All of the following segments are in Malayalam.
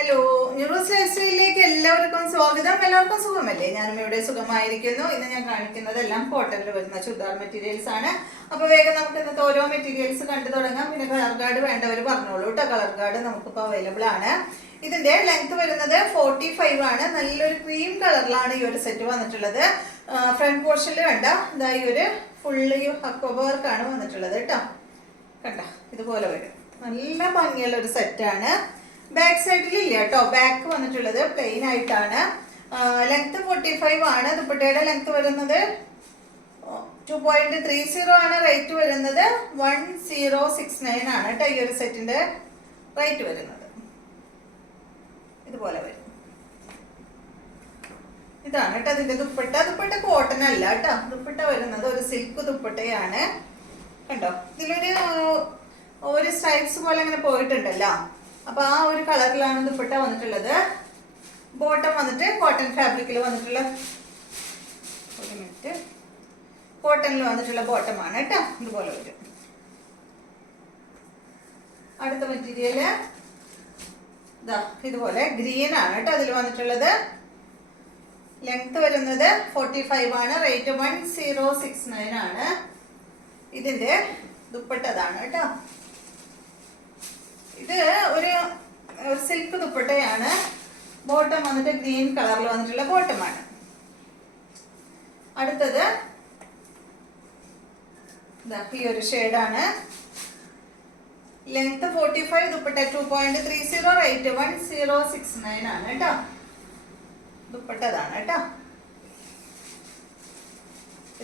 ഹലോ, ന്യൂറോസ് ലൈഫ് സ്റ്റൈലിലേക്ക് എല്ലാവർക്കും സ്വാഗതം. എല്ലാവർക്കും സുഖമല്ലേ? ഞാനും ഇവിടെ സുഖമായിരിക്കുന്നു. ഇന്ന് ഞാൻ കാണിക്കുന്നത് എല്ലാം കോട്ടണിൽ വരുന്ന ചുരിദാർ മെറ്റീരിയൽസ് ആണ്. അപ്പോൾ വേഗം നമുക്ക് ഇന്നത്തെ ഓരോ മെറ്റീരിയൽസ് കണ്ടു തുടങ്ങാം. പിന്നെ കളർ ഗാർഡ് വേണ്ടവർ പറഞ്ഞോളൂ കേട്ടോ. കളർ ഗാർഡ് നമുക്കിപ്പോൾ അവൈലബിൾ ആണ്. ഇതിന്റെ ലെങ്ത് വരുന്നത് 45 ആണ്. നല്ലൊരു ക്രീം കളറിലാണ് ഈ ഒരു സെറ്റ് വന്നിട്ടുള്ളത്. ഫ്രണ്ട് പോർഷനിൽ വേണ്ട ഇതാ ഈ ഒരു ഫുള്ള് ഹക്കോബ വർക്കാണ് വന്നിട്ടുള്ളത് കേട്ടോ. കണ്ട ഇതുപോലെ വരും. നല്ല ഭംഗിയുള്ള ഒരു സെറ്റാണ്. ബാക്ക് സൈഡിൽ ഇല്ല കേട്ടോ. ബാക്ക് വന്നിട്ടുള്ളത് പ്ലെയിൻ ആയിട്ടാണ്. ലെങ്ത് 45 ആണ്. ദുപ്പട്ടയുടെ ലെങ്ത് വരുന്നത് 2.30 ആണ്. റേറ്റ് വരുന്നത് 1069 ആണ് കേട്ടോ. ഈ ഒരു സെറ്റിന്റെ റേറ്റ് വരുന്നത് ഇതുപോലെ വരും. ഇതാണ് കേട്ടോ അതിന്റെ ദുപ്പട്ട. ദുപ്പട്ട കോട്ടൺ അല്ല കേട്ടോ. ദുപ്പട്ട വരുന്നത് ഒരു സിൽക്ക് ദുപ്പട്ടയാണ്. കണ്ടോ, ഇതിലൊരു സ്ട്രൈപ്സ് പോലെ അങ്ങനെ പോയിട്ടുണ്ടല്ലോ. അപ്പൊ ആ ഒരു കളറിലാണ് ദുപ്പട്ട വന്നിട്ടുള്ളത്. ബോട്ടം വന്നിട്ട് കോട്ടൺ ഫാബ്രിക്കിൽ വന്നിട്ടുള്ള കോട്ടണിൽ വന്നിട്ടുള്ള ബോട്ടമാണ് കേട്ടോ. ഇതുപോലെ വരും. അടുത്ത മെറ്റീരിയല് ഇതുപോലെ ഗ്രീൻ ആണ് കേട്ടോ അതിൽ വന്നിട്ടുള്ളത്. ലെങ്ത് വരുന്നത് 45 ആണ്. റേറ്റ് 1069 ആണ്. ഇതിന്റെ ദുപ്പട്ടതാണ് കേട്ടോ. ഇത് ഒരു സിൽക്ക് ദുപ്പട്ടയാണ്. ബോട്ടം വന്നിട്ട് ഗ്രീൻ കളറിൽ വന്നിട്ടുള്ള ബോട്ടമാണ്. അടുത്തത് ഈ ഒരു ഷെയ്ഡാണ്. ലെങ്ത് 45, ദുപ്പട്ട 2.30, റേറ്റ് 1069 ആണ് കേട്ടോ. ദുപ്പട്ടതാണ് കേട്ടോ.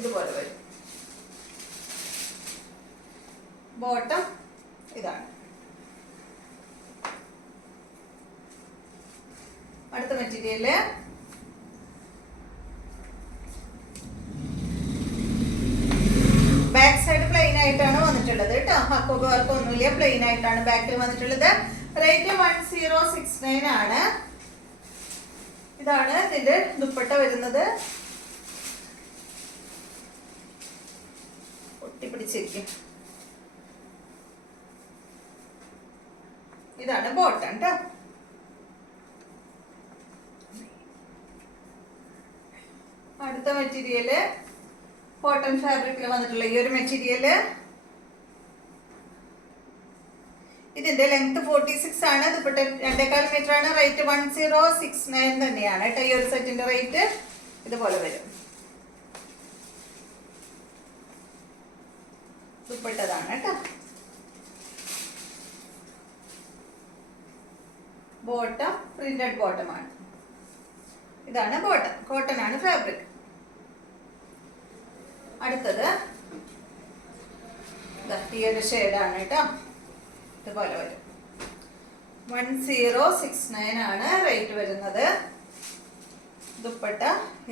ഇതുപോലെ വരും. ബോട്ടം ഇതാണ്. അടുത്ത മെറ്റീരിയല് ബാക്ക് സൈഡ് പ്ലെയിൻ ആയിട്ടാണ് വന്നിട്ടുള്ളത് കേട്ടോ. ഹക്കോബ വർക്ക് ഒന്നുമില്ല, പ്ലെയിൻ ആയിട്ടാണ് ബാക്കിൽ വന്നിട്ടുള്ളത്. റേറ്റ് 1069 ആണ്. ഇതാണ് ഇതിന്റെ ദുപ്പട്ട വരുന്നത്. ഒട്ടിപ്പിടിച്ചിരിക്കും. ഇതാണ് ബോട്ടം കേട്ടോ. അടുത്ത മെറ്റീരിയല് കോട്ടൺ ഫാബ്രിക്കിൽ വന്നിട്ടുള്ള ഈ ഒരു മെറ്റീരിയല്. ഇതിന്റെ ലെങ്ത് 46 ആണ്. ദുപ്പട്ട 2.25 മീറ്റർ ആണ്. റേറ്റ് 1069 തന്നെയാണ് കേട്ടോ. ഈ ഒരു സെറ്റിന്റെ റേറ്റ് ഇതുപോലെ വരും. ദുപ്പട്ടതാണ് കേട്ടോ. ബോട്ടം പ്രിന്റഡ് ബോട്ടമാണ്. ഇതാണ് ബോട്ടം. കോട്ടൺ ആണ് ഫാബ്രിക്. അടുത്തത് ഈ ഒരു ഷെയ്ഡാണ് കേട്ടോ. ഇതുപോലെ വരും. 1069 ആണ് റേറ്റ് വരുന്നത്. ദുപ്പട്ട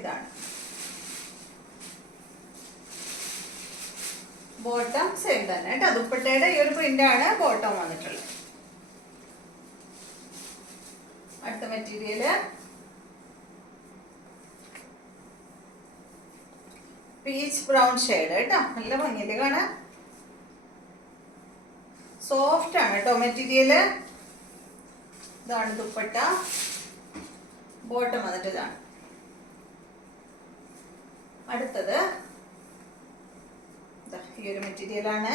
ഇതാണ്. ബോട്ടം സെയിം തന്നെ കേട്ടോ. ദുപ്പട്ടയുടെ ഈ ഒരു പ്രിന്റ് ആണ് ബോട്ടം വന്നിട്ടുള്ളത്. അടുത്ത മെറ്റീരിയല് പീച്ച് ബ്രൗൺ ഷെയ്ഡ് കേട്ടോ. നല്ല ഭംഗിയില് കാണാൻ. സോഫ്റ്റ് ആണ് കേട്ടോ മെറ്റീരിയല്. ഇതാണ് ദുപ്പട്ട. ബോട്ടം വന്നിട്ട് ഇതാണ്. അടുത്തത് ഈ ഒരു മെറ്റീരിയലാണ്.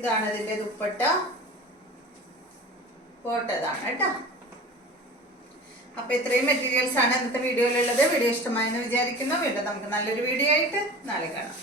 ഇതാണ് ഇതിന്റെ ദുപ്പട്ട. ബോട്ടതാണ് കേട്ടോ. അപ്പൊ ഇത്രയും മെറ്റീരിയൽസ് ആണ് ഇന്നത്തെ വീഡിയോയിലുള്ളത്. വീഡിയോ ഇഷ്ടമായെന്ന് വിചാരിക്കുന്നു. വീണ്ടും നമുക്ക് നല്ലൊരു വീഡിയോ ആയിട്ട് നാളെ കാണാം.